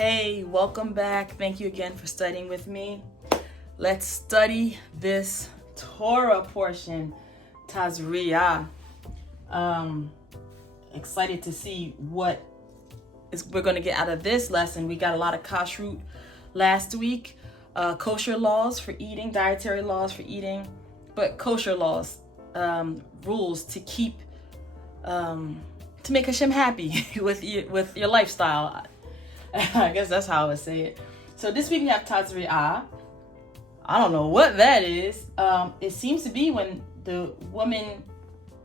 Hey, welcome back. Thank you again for studying with me. Let's study this Torah portion, Tazria. Excited to see what we're going to get out of this lesson. We got a lot of kashrut last week, kosher laws for eating, dietary laws for eating, but kosher laws, rules to keep, to make Hashem happy with your lifestyle. I guess that's how I would say it. So this week we have Tazria. I don't know what that is. It seems to be when the woman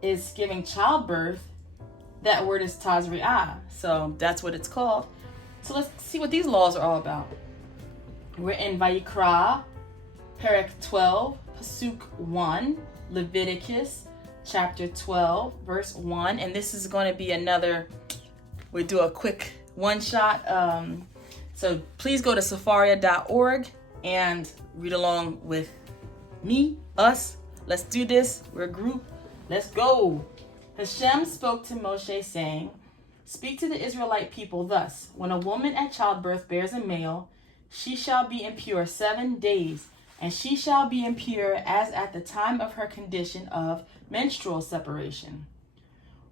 is giving childbirth, that word is Tazria. So that's what it's called. So let's see what these laws are all about. We're in Vayikra, Perek 12, Pasuk 1, Leviticus, chapter 12, verse 1. And this is going to be we'll do a quick one shot. So please go to safaria.org and read along with me, us. Let's do this. We're a group. Let's go. Hashem spoke to Moshe saying, "Speak to the Israelite people thus. When a woman at childbirth bears a male, she shall be impure 7 days, and she shall be impure as at the time of her condition of menstrual separation.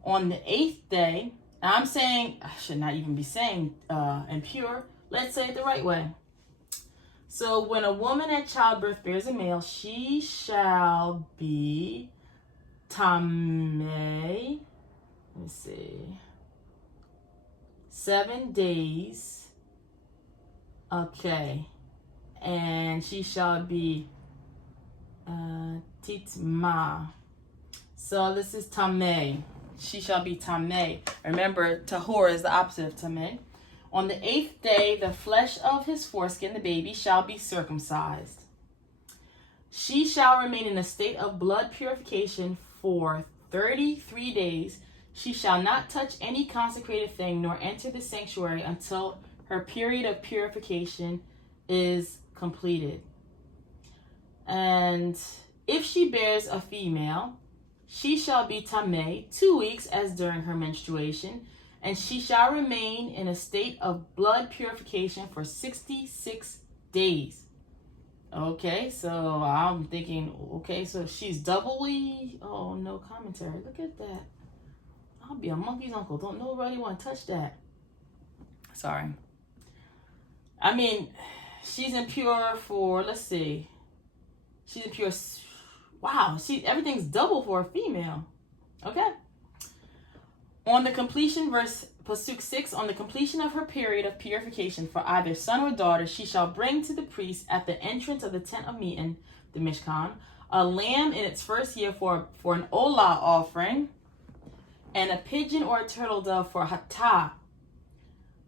On the 8th day," now I'm saying, I should not even be saying impure. Let's say it the right way. So when a woman at childbirth bears a male, she shall be tameh. Let's see. 7 days. Okay. And she shall be titma. So this is tameh. She shall be tameh. Remember, tahor is the opposite of tameh. On the 8th day, the flesh of his foreskin, the baby, shall be circumcised. She shall remain in a state of blood purification for 33 days. She shall not touch any consecrated thing, nor enter the sanctuary until her period of purification is completed. And if she bears a female, she shall be tameh 2 weeks as during her menstruation, and she shall remain in a state of blood purification for 66 days. Okay, so I'm thinking, okay, so she's doubly, oh, no commentary. Look at that. I'll be a monkey's uncle. Don't nobody want to touch that. Sorry. I mean, she's impure for, let's see. She's impure. Wow, everything's double for a female. Okay. On the completion, verse Pasuk 6, on the completion of her period of purification for either son or daughter, she shall bring to the priest at the entrance of the tent of meeting, the Mishkan, a lamb in its first year for an olah offering, and a pigeon or a turtle dove for hatah.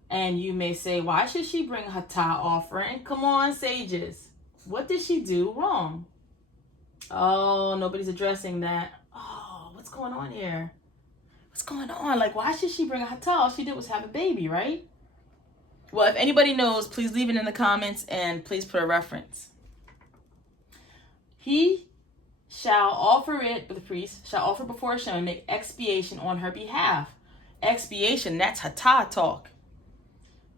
And you may say, why should she bring hatah offering? Come on, sages. What did she do wrong? Oh, nobody's addressing that. Oh, what's going on here? What's going on? Like, why should she bring a hatah? All she did was have a baby, right? Well, if anybody knows, please leave it in the comments and please put a reference. He shall offer it, the priest shall offer before Hashem and make expiation on her behalf. Expiation, that's hatah talk.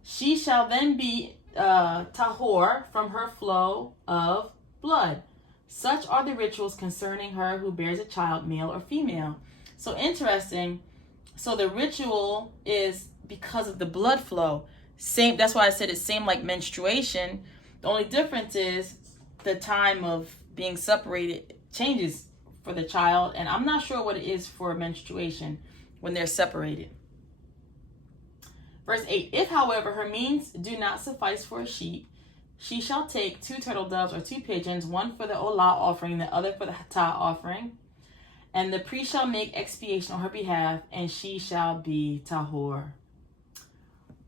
She shall then be tahor from her flow of blood. Such are the rituals concerning her who bears a child, male or female. So interesting. So the ritual is because of the blood flow. Same. That's why I said it's same like menstruation. The only difference is the time of being separated changes for the child. And I'm not sure what it is for menstruation when they're separated. Verse 8, if, however, her means do not suffice for a sheep, she shall take 2 turtle doves or 2 pigeons, one for the olah offering, the other for the hatah offering. And the priest shall make expiation on her behalf, and she shall be tahor.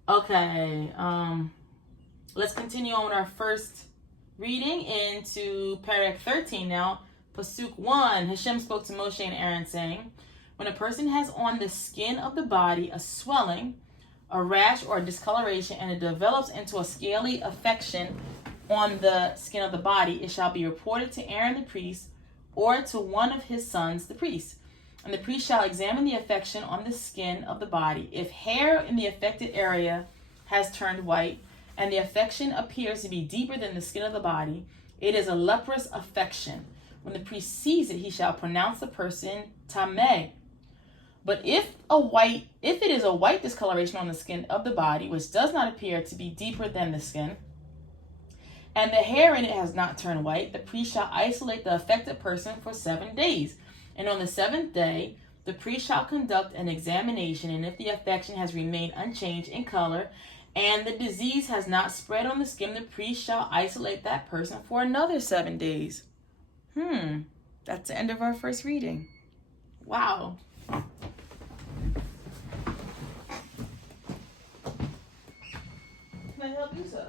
Okay, let's continue on with our first reading into Perek 13 now. Pasuk 1, Hashem spoke to Moshe and Aaron saying, when a person has on the skin of the body a swelling, a rash or a discoloration, and it develops into a scaly affection on the skin of the body, it shall be reported to Aaron the priest or to one of his sons, the priest. And the priest shall examine the affection on the skin of the body. If hair in the affected area has turned white, and the affection appears to be deeper than the skin of the body, it is a leprous affection. When the priest sees it, he shall pronounce the person tameh. But if it is a white discoloration on the skin of the body, which does not appear to be deeper than the skin, and the hair in it has not turned white, the priest shall isolate the affected person for 7 days. And on the 7th day, the priest shall conduct an examination, and if the affection has remained unchanged in color, and the disease has not spread on the skin, the priest shall isolate that person for another 7 days. That's the end of our first reading. Wow. Can I help you, sir?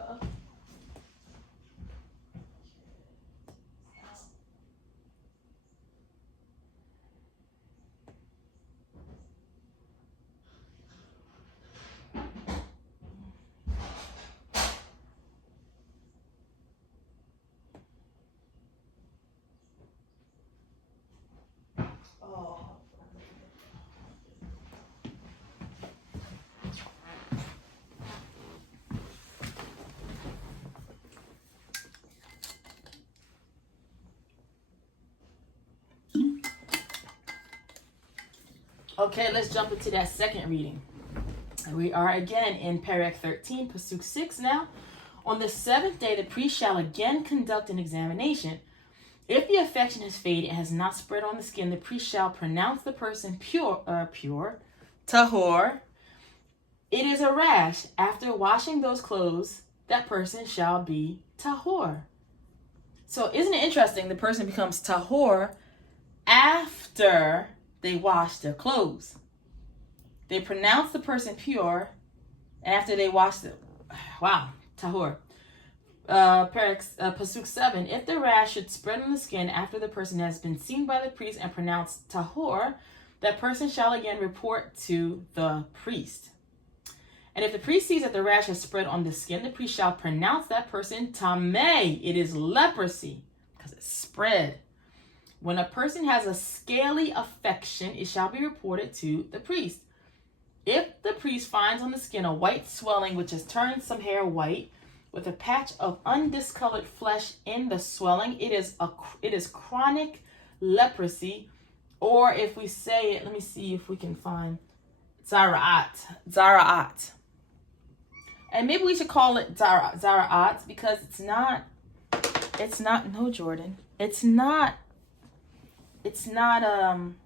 Okay, let's jump into that second reading. We are again in Perek 13, Pasuk 6 now. On the 7th day, the priest shall again conduct an examination. If the affection has faded and has not spread on the skin, the priest shall pronounce the person pure, tahor. It is a rash. After washing those clothes, that person shall be tahor. So isn't it interesting? The person becomes tahor after they wash their clothes. They pronounce the person pure, and after they wash the tahor. Pasuk 7. If the rash should spread on the skin after the person has been seen by the priest and pronounced tahor, that person shall again report to the priest. And if the priest sees that the rash has spread on the skin, the priest shall pronounce that person tameh. It is leprosy because it's spread. When a person has a scaly affection, it shall be reported to the priest. If the priest finds on the skin a white swelling which has turned some hair white, with a patch of undiscolored flesh in the swelling, it is chronic leprosy, or if we say it, let me see if we can find zara'at. And maybe we should call it zara'at because it's not, no, Jordan. It's not, I'm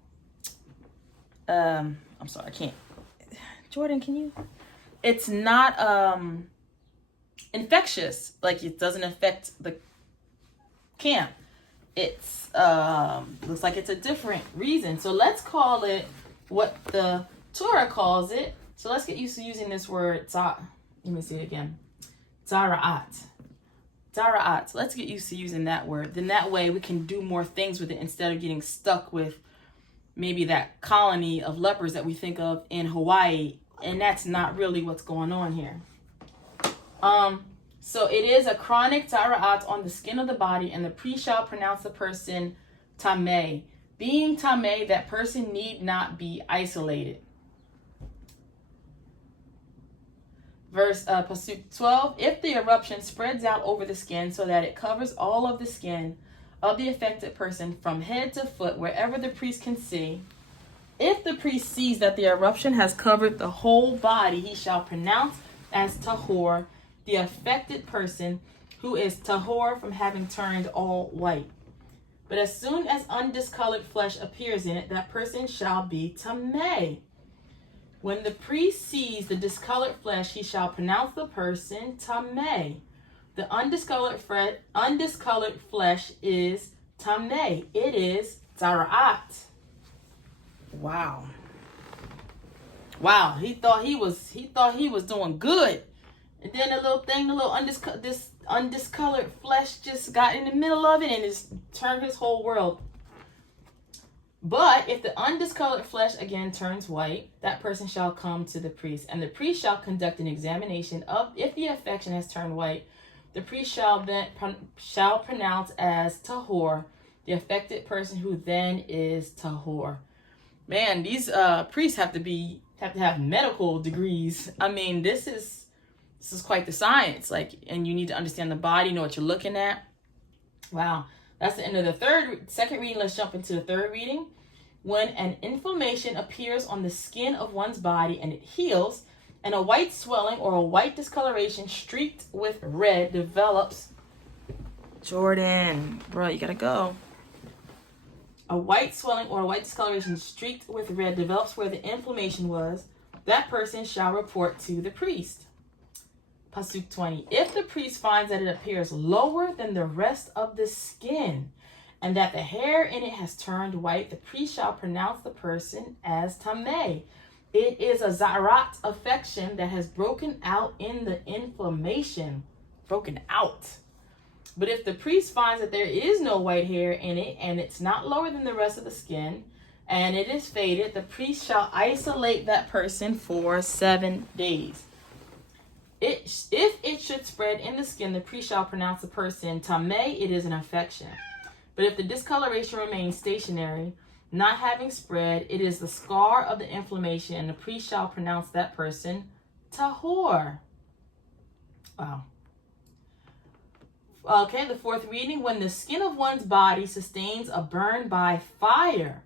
sorry, I can't. Jordan, can you? It's not, infectious. Like, it doesn't affect the camp. It's, looks like it's a different reason. So let's call it what the Torah calls it. So let's get used to using this word, let me see it again. Zara'at. Zara'at. Let's get used to using that word. Then that way we can do more things with it instead of getting stuck with maybe that colony of lepers that we think of in Hawaii. And that's not really what's going on here. So it is a chronic zara'at on the skin of the body, and the priest shall pronounce the person tameh. Being tameh, that person need not be isolated. Pasuk 12, if the eruption spreads out over the skin so that it covers all of the skin of the affected person from head to foot, wherever the priest can see, if the priest sees that the eruption has covered the whole body, he shall pronounce as tahor the affected person who is tahor from having turned all white. But as soon as undiscolored flesh appears in it, that person shall be tameh. When the priest sees the discolored flesh, he shall pronounce the person tameh. The undiscolored flesh is tameh. It is zara'at. Wow. He thought he was doing good. And then this undiscolored flesh just got in the middle of it and just turned his whole world. But if the undiscolored flesh again turns white, that person shall come to the priest, and the priest shall conduct an examination of if the affection has turned white. The priest shall pronounce as tahor the affected person, who then is tahor. Man, these priests have to have medical degrees. I mean, this is This is quite the science. And you need to understand the body, know what you're looking at. Wow. That's the end of the second reading. Let's jump into the third reading. When an inflammation appears on the skin of one's body and it heals, and a white swelling or a white discoloration streaked with red develops. Jordan, bro, you gotta go. A white swelling or a white discoloration streaked with red develops where the inflammation was. That person shall report to the priest. Pasuk 20. If the priest finds that it appears lower than the rest of the skin, and that the hair in it has turned white, the priest shall pronounce the person as tameh. It is a zarat affection that has broken out in the inflammation. Broken out. But if the priest finds that there is no white hair in it, and it's not lower than the rest of the skin, and it is faded, the priest shall isolate that person for 7 days. If it should spread in the skin, the priest shall pronounce the person tameh. It is an affection. But if the discoloration remains stationary, not having spread, it is the scar of the inflammation, and the priest shall pronounce that person tahor. Wow. Okay, the fourth reading. When the skin of one's body sustains a burn by fire,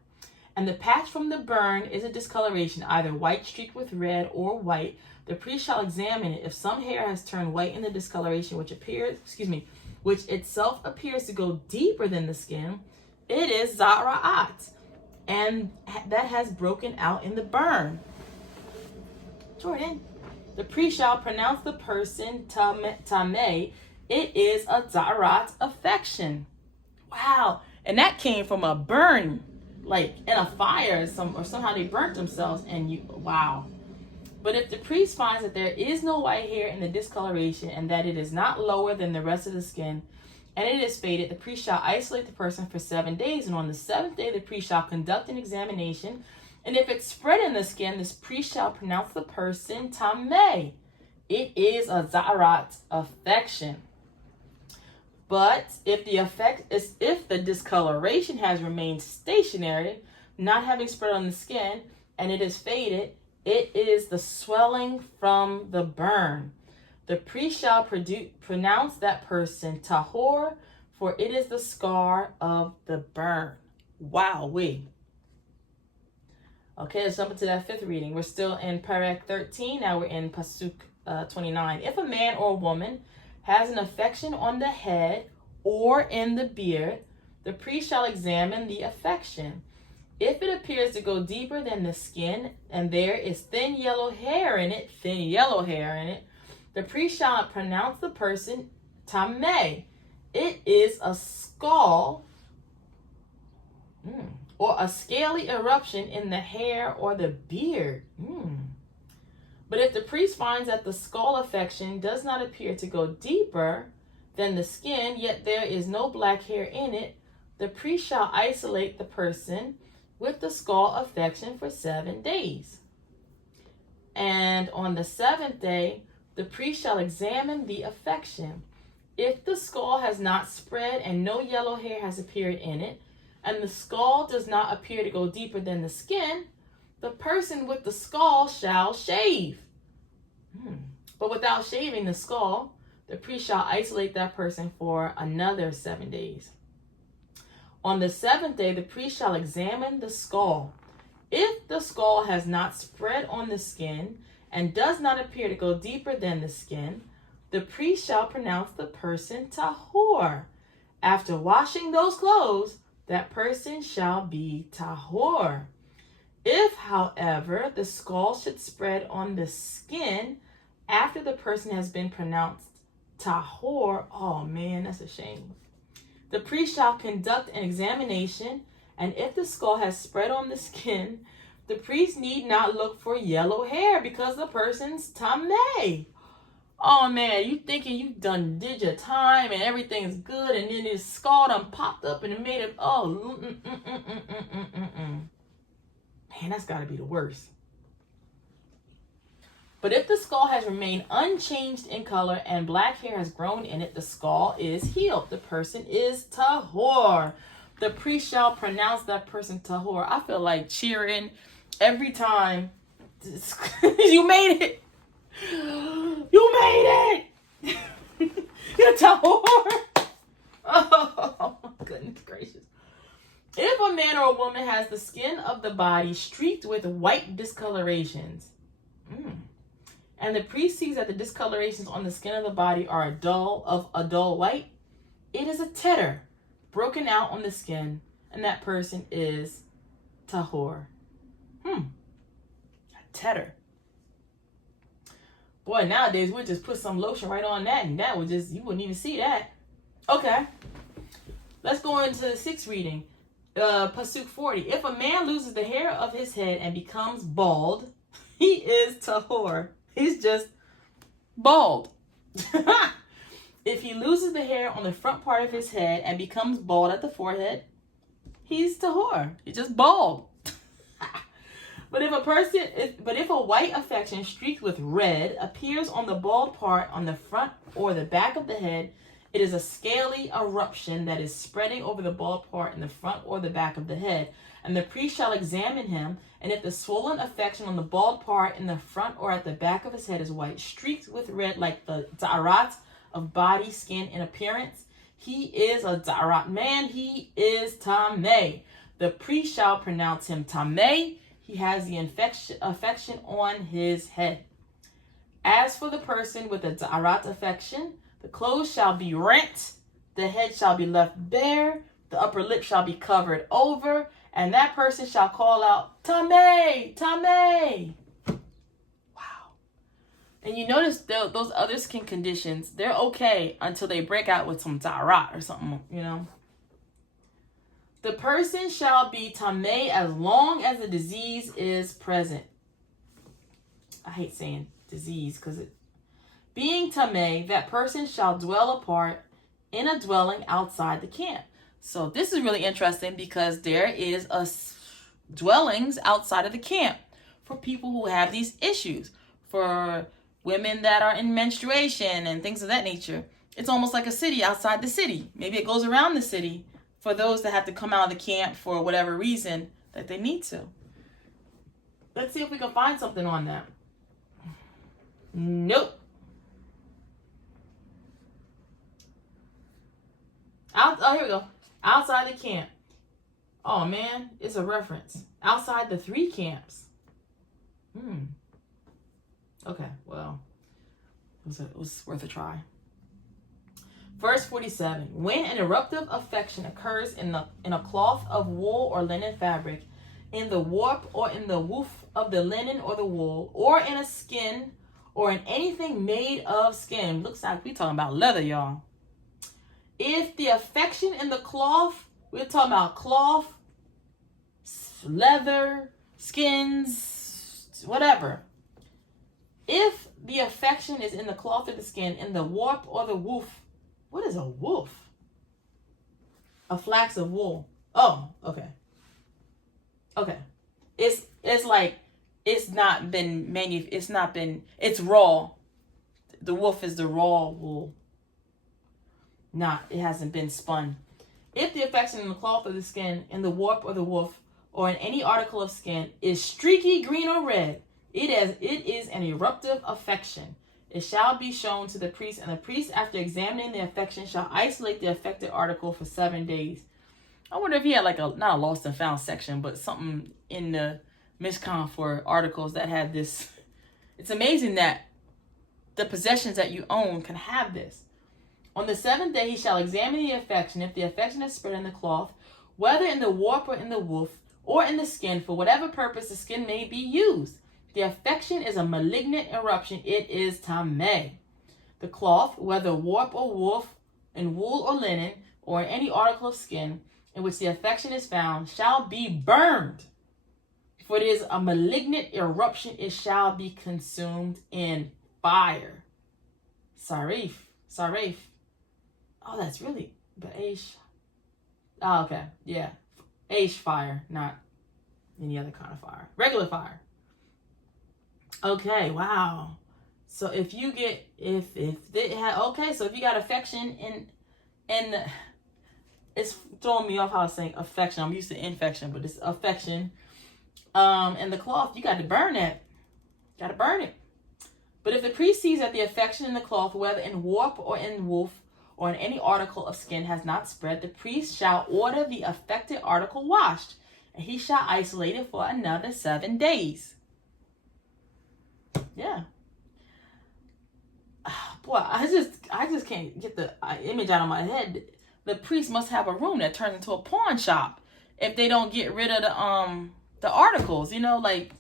and the patch from the burn is a discoloration, either white streaked with red or white, the priest shall examine it. If some hair has turned white in the discoloration, which itself appears to go deeper than the skin, it is zara'at, and that has broken out in the burn. Jordan, the priest shall pronounce the person tameh. It is a zarat affection. Wow. And that came from a burn, like in a fire, or somehow they burnt themselves, and wow. But if the priest finds that there is no white hair in the discoloration, and that it is not lower than the rest of the skin, and it is faded, the priest shall isolate the person for 7 days. And on the 7th day, the priest shall conduct an examination. And if it's spread in the skin, this priest shall pronounce the person tameh. It is a zarat affection. But if the discoloration has remained stationary, not having spread on the skin, and it is faded, it is the swelling from the burn. The priest shall pronounce that person tahor, for it is the scar of the burn. Wow-wee. Okay, let's jump into that fifth reading. We're still in Perek 13. Now we're in Pasuk 29. If a man or a woman has an affection on the head or in the beard, the priest shall examine the affection. If it appears to go deeper than the skin, and there is thin yellow hair in it, the priest shall pronounce the person tameh. It is a scald or a scaly eruption in the hair or the beard. But if the priest finds that the skull affection does not appear to go deeper than the skin, yet there is no black hair in it, the priest shall isolate the person with the skull affection for 7 days. And on the 7th day, the priest shall examine the affection. If the skull has not spread and no yellow hair has appeared in it, and the skull does not appear to go deeper than the skin, the person with the skull shall shave. But without shaving the skull, the priest shall isolate that person for another 7 days. On the 7th day, the priest shall examine the skull. If the skull has not spread on the skin and does not appear to go deeper than the skin, the priest shall pronounce the person tahor. After washing those clothes, that person shall be tahor. If, however, the skull should spread on the skin after the person has been pronounced tahor, oh man, that's a shame. The priest shall conduct an examination, and if the skull has spread on the skin, the priest need not look for yellow hair because the person's tameh. Oh man, you thinking you did your time and everything's good, and then this skull done popped up and it made it, Man, that's gotta be the worst. But if the skull has remained unchanged in color and black hair has grown in it, the skull is healed. The person is tahor. The priest shall pronounce that person tahor. I feel like cheering every time. You made it. You You made it! You're tahor. Oh, goodness gracious. If a man or a woman has the skin of the body streaked with white discolorations, and the priest sees that the discolorations on the skin of the body are a dull white, it is a tetter broken out on the skin, and that person is tahor. A tetter. Boy, nowadays we'll just put some lotion right on that, and that would just, you wouldn't even see that. Okay. Let's go into the sixth reading. Pasuk 40. If a man loses the hair of his head and becomes bald, he is tahor. He's just bald. If he loses the hair on the front part of his head and becomes bald at the forehead, he's tahor. He's just bald. But if a white affection streaked with red appears on the bald part on the front or the back of the head, it is a scaly eruption that is spreading over the bald part in the front or the back of the head. And the priest shall examine him, and if the swollen affection on the bald part in the front or at the back of his head is white, streaked with red like the ta'arat of body, skin, and appearance, he is a ta'arat man, he is tameh. The priest shall pronounce him tameh. He has the affection on his head. As for the person with a ta'arat affection, the clothes shall be rent, the head shall be left bare, the upper lip shall be covered over, and that person shall call out, Tameh, Tameh. Wow. And you notice those other skin conditions, they're okay until they break out with some ta'arat or something, you know. The person shall be Tameh as long as the disease is present. I hate saying disease because being tameh, that person shall dwell apart in a dwelling outside the camp. So this is really interesting because there is dwellings outside of the camp for people who have these issues, for women that are in menstruation and things of that nature. It's almost like a city outside the city. Maybe it goes around the city for those that have to come out of the camp for whatever reason that they need to. Let's see if we can find something on that. Nope. Here we go. Outside the camp. Oh, man. It's a reference. Outside the 3 camps. Okay, well. It was worth a try. Verse 47. When an eruptive affection occurs in a cloth of wool or linen fabric, in the warp or in the woof of the linen or the wool, or in a skin, or in anything made of skin. Looks like we're talking about leather, y'all. If the affection in the cloth, we're talking about cloth, leather, skins, whatever. If the affection is in the cloth or the skin, in the warp or the woof. What is a woof? A flax of wool. Oh, okay. Okay. It's like it's raw. The woof is the raw wool. It hasn't been spun. If the affection in the cloth or the skin, in the warp or the woof, or in any article of skin, is streaky green or red, it is an eruptive affection. It shall be shown to the priest, and the priest, after examining the affection, shall isolate the affected article for 7 days. I wonder if he had not a lost and found section, but something in the Mishkan for articles that had this. It's amazing that the possessions that you own can have this. On the 7th day he shall examine the affection. If the affection is spread in the cloth, whether in the warp or in the woof, or in the skin, for whatever purpose the skin may be used, the affection is a malignant eruption, it is tameh. The cloth, whether warp or woof, in wool or linen, or in any article of skin, in which the affection is found, shall be burned. For it is a malignant eruption, it shall be consumed in fire. Sarif. Oh, that's really, but Aish. Oh, okay, yeah. Aish fire, not any other kind of fire. Regular fire. Okay, wow. So if you get, if you got affection in it's throwing me off how I'm saying affection. I'm used to infection, but it's affection. And the cloth, you got to burn that. Got to burn it. But if the priest sees that the affection in the cloth, whether in warp or in woof, or in any article of skin, has not spread, the priest shall order the affected article washed, and he shall isolate it for another 7 days. Yeah. Boy, I just can't get the image out of my head. The priest must have a room that turns into a pawn shop if they don't get rid of the articles, you know, like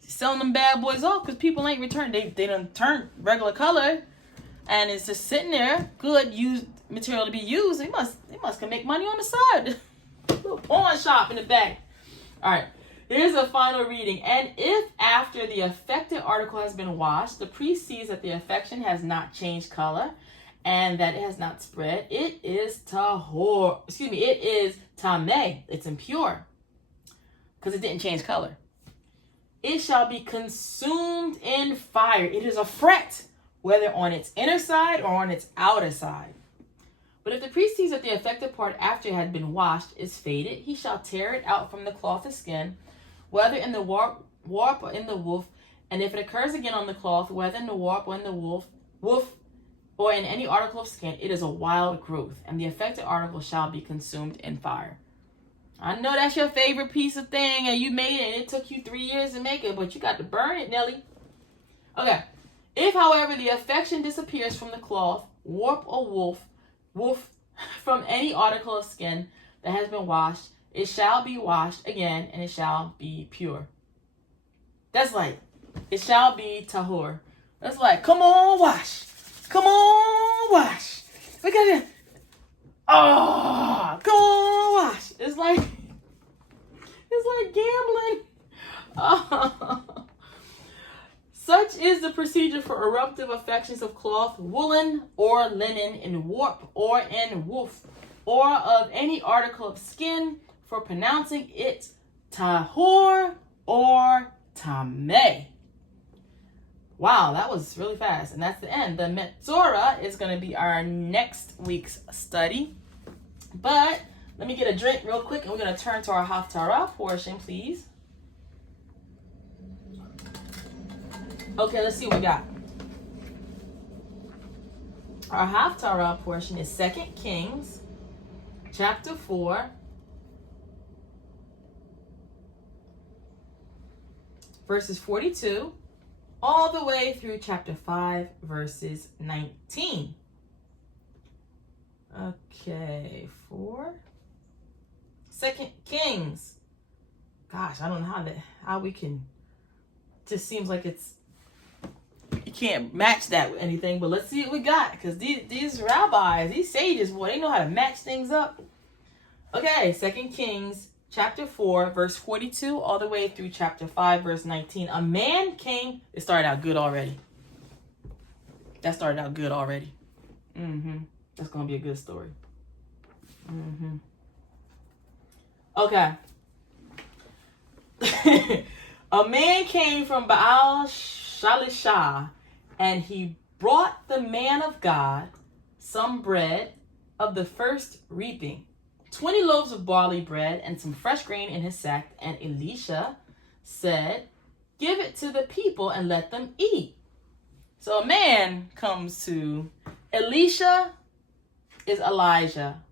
selling them bad boys off because people ain't returned. They done turned regular color and it's just sitting there, good used material to be used. They must can make money on the side. Little pawn shop in the back. All right. Here's a final reading. And if after the affected article has been washed, the priest sees that the affection has not changed color and that it has not spread, it is tahor. It is tameh. It's impure because it didn't change color. It shall be consumed in fire. It is a fret, whether on its inner side or on its outer side. But if the priest sees that the affected part after it had been washed is faded, he shall tear it out from the cloth of skin, whether in the warp or in the woof, and if it occurs again on the cloth, whether in the warp or in the woof, or in any article of skin, it is a wild growth, and the affected article shall be consumed in fire. I know that's your favorite piece of thing, and you made it, and it took you 3 years to make it, but you got to burn it, Nelly. Okay. If, however, the affection disappears from the cloth, warp or woof, from any article of skin that has been washed, it shall be washed again, and it shall be pure. That's like, it shall be tahor. That's like, come on, wash. Come on, wash. Look at it. Oh, come on, wash. It's like gambling. Oh. Such is the procedure for eruptive affections of cloth, woolen or linen, in warp or in woof, or of any article of skin, for pronouncing it tahor or tameh. Wow, that was really fast. And that's the end. The Metzora is going to be our next week's study. But let me get a drink real quick, and we're going to turn to our Haftarah portion, please. Okay, let's see what we got. Our Haftarah portion is 2 Kings, chapter 4, verses 42, all the way through chapter 5, verses 19. Okay, 2 Kings. Gosh, I don't know how we can, just seems like you can't match that with anything, but let's see what we got, because these rabbis, these sages, boy, they know how to match things up. Okay, 2 Kings chapter 4, verse 42, all the way through chapter 5, verse 19. A man came. It started out good already. That started out good already. That's going to be a good story. Okay. A man came from Baal Shalishah, and he brought the man of God some bread of the first reaping, 20 loaves of barley bread, and some fresh grain in his sack. And Elisha said, "Give it to the people and let them eat." So a man comes to Elisha is Elijah.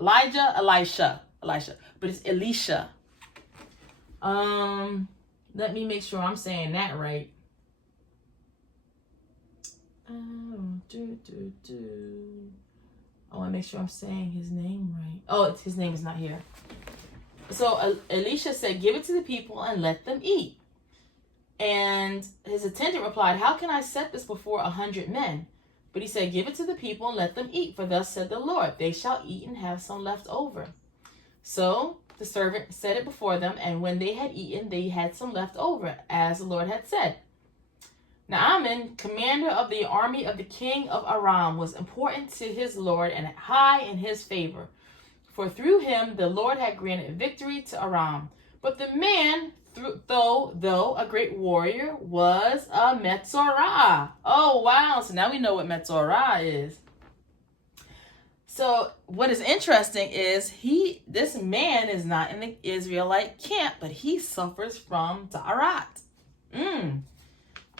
Elisha. But it's Elisha. Let me make sure I'm saying that right. I want to make sure I'm saying his name right. Oh, his name is not here. So Elisha said, "Give it to the people and let them eat." And his attendant replied, "How can I set this before 100 men?" But he said, "Give it to the people and let them eat, for thus said the Lord, they shall eat and have some left over." So the servant set it before them, and when they had eaten, they had some left over, as the Lord had said. Naaman, commander of the army of the king of Aram, was important to his Lord and high in his favor, for through him the Lord had granted victory to Aram. But the man, though a great warrior, was a Metzorah. Oh, wow. So now we know what Metzorah is. So what is interesting is this man is not in the Israelite camp, but he suffers from Ta'arat.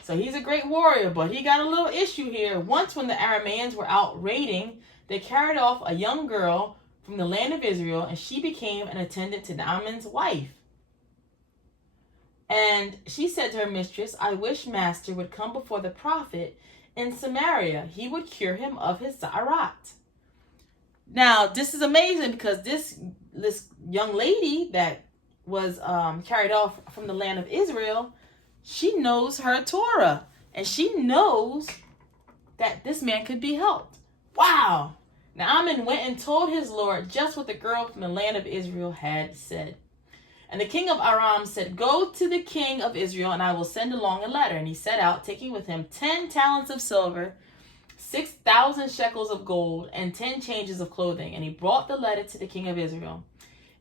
So he's a great warrior, but he got a little issue here. Once when the Arameans were out raiding, they carried off a young girl from the land of Israel, and she became an attendant to Naaman's wife. And she said to her mistress, I wish master would come before the prophet in Samaria. He would cure him of his zarat. Now, this is amazing because this young lady that was carried off from the land of Israel, she knows her Torah. And she knows that this man could be helped. Wow. Naaman went and told his Lord just what the girl from the land of Israel had said. And the king of Aram said, go to the king of Israel, and I will send along a letter. And he set out, taking with him 10 talents of silver, 6,000 shekels of gold, and 10 changes of clothing. And he brought the letter to the king of Israel.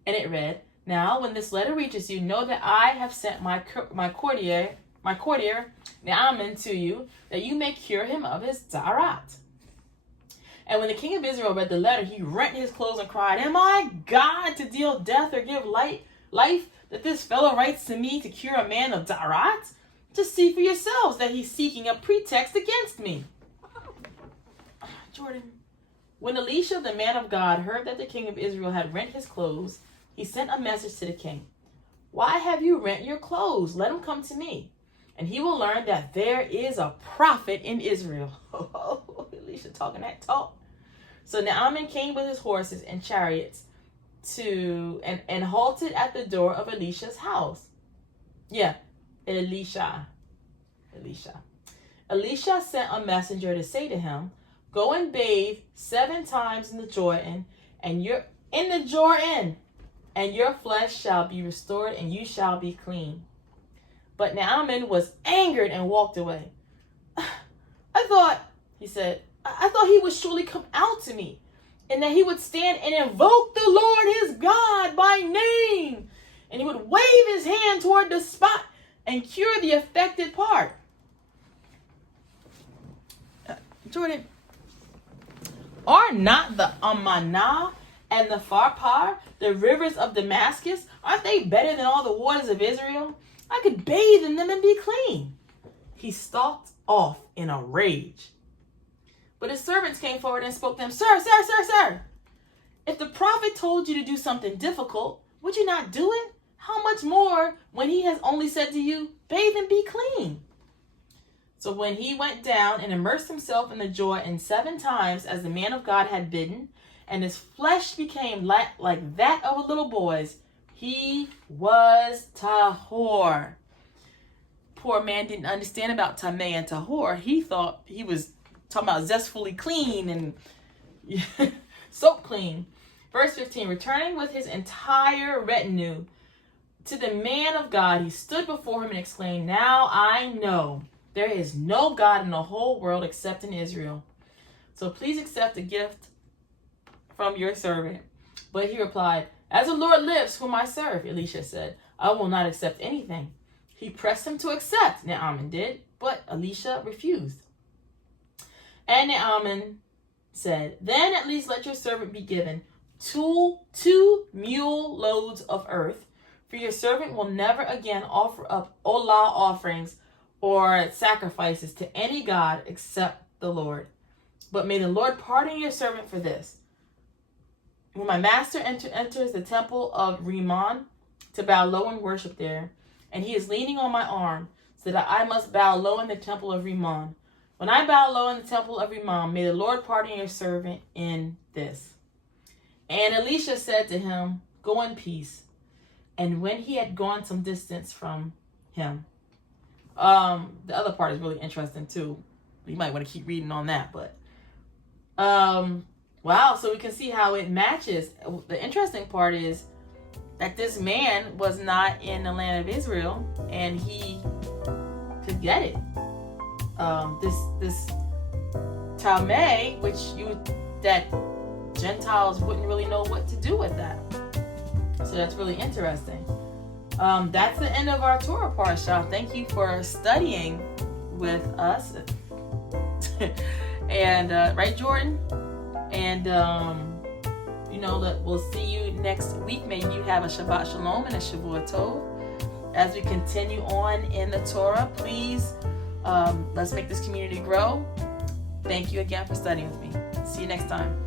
And it read, now when this letter reaches you, know that I have sent my courtier Naaman to you, that you may cure him of his zarat. And when the king of Israel read the letter, he rent his clothes and cried, am I God to deal death or give life, that this fellow writes to me to cure a man of zarat? Just see for yourselves that he's seeking a pretext against me. Jordan. When Elisha, the man of God, heard that the king of Israel had rent his clothes, he sent a message to the king. Why have you rent your clothes? Let him come to me, and he will learn that there is a prophet in Israel. Elisha talking that talk. So Naaman came with his horses and chariots and halted at the door of Elisha's house. Elisha. Elisha sent a messenger to say to him, go and bathe 7 times in the Jordan, and your flesh shall be restored, and you shall be clean. But Naaman was angered and walked away. He said, I thought he would surely come out to me, and that he would stand and invoke the Lord his God by name, and he would wave his hand toward the spot and cure the affected part. Jordan, are not the Amanah and the Pharpar, the rivers of Damascus, aren't they better than all the waters of Israel? I could bathe in them and be clean. He stalked off in a rage. But his servants came forward and spoke to him, Sir, if the prophet told you to do something difficult, would you not do it? How much more when he has only said to you, bathe and be clean? So when he went down and immersed himself in the Jordan 7 times as the man of God had bidden, and his flesh became like that of a little boy's, he was tahor. Poor man didn't understand about tameh and tahor. He thought he was talking about zestfully clean and soap clean. Verse 15, returning with his entire retinue to the man of God, he stood before him and exclaimed, now I know there is no God in the whole world except in Israel. So please accept the gift from your servant. But he replied, as the Lord lives, whom I serve, Elisha said, I will not accept anything. He pressed him to accept, Naaman did, but Elisha refused. And Naaman said, then at least let your servant be given 2 mule loads of earth, for your servant will never again offer up olah offerings or sacrifices to any god except the Lord. But may the Lord pardon your servant for this. When my master enters the temple of Rimmon to bow low and worship there, and he is leaning on my arm, so that I must bow low in the temple of Rimmon. When I bow low in the temple of Rimmon, may the Lord pardon your servant in this. And Elisha said to him, go in peace. And when he had gone some distance from him, the other part is really interesting too. You might want to keep reading on that, but wow, so we can see how it matches. The interesting part is that this man was not in the land of Israel, and he could get it. This tameh, that Gentiles wouldn't really know what to do with that. So that's really interesting. That's the end of our Torah Portion. Thank you for studying with us. And right, Jordan? And we'll see you next week. May you have a Shabbat Shalom and a Shavua Tov. As we continue on in the Torah, please Let's make this community grow. Thank you again for studying with me. See you next time.